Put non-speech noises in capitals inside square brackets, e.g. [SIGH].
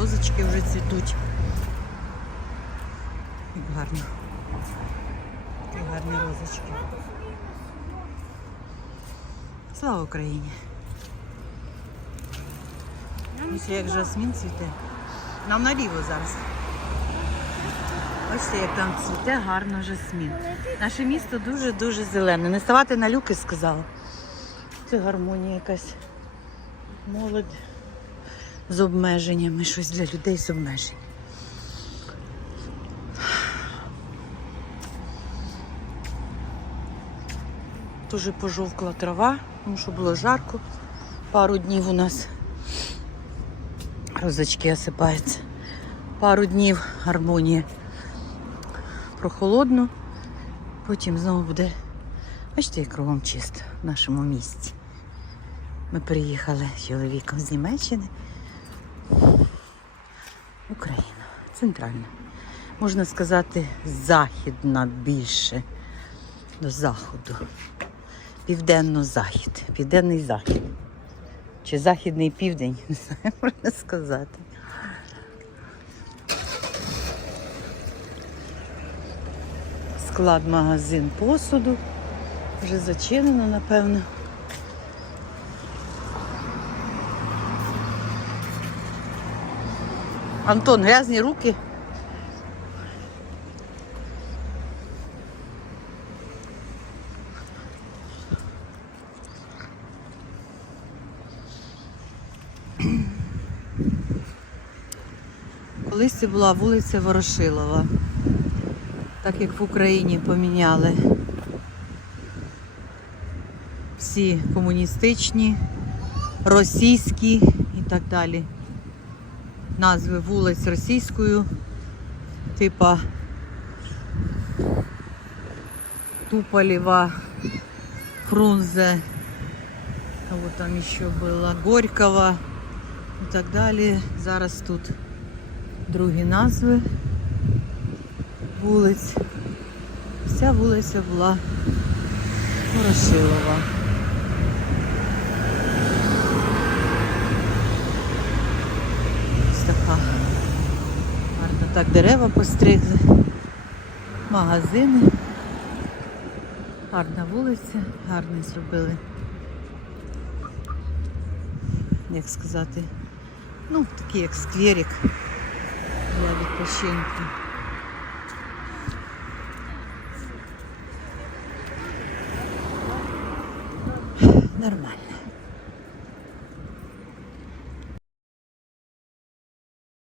розочки вже цвітуть. Як гарно. Які гарні розочки. Слава Україні! Ось як жасмін цвіте. Нам наліво зараз. Бачите, як там цвіте гарно жасмін. Наше місто дуже-дуже зелене. Не ставати на люки, сказала. Це гармонія якась. Молодь з обмеженнями, щось для людей з обмеженнями. Дуже пожовкла трава, тому що було жарко. Пару днів у нас розочки осипаються. Пару днів гармонія прохолодно, потім знову буде. Бачите, як кругом чисто в нашому місті. Ми приїхали з чоловіком з Німеччини. Україна, центральна. Можна сказати, західна більше до заходу. Південно-захід, південний захід. Чи західний південь, [LAUGHS] не знаю, можна сказати. Склад магазин посуду. Вже зачинено, напевно. Антон, грязні руки. Колись це була вулиця Ворошилова. Так як в Україні поміняли всі комуністичні, російські і так далі. Назви вулиць російською, типа Туполева, Фрунзе, кого там ще було, Горького і так далі. Зараз тут другі назви вулиць. Вся вулиця була Ворошилова. Ось така гарно так дерева постригли, магазини, гарна вулиця, гарно зробили. Як сказати, ну, такий як скверик для відпочинку. Нормально.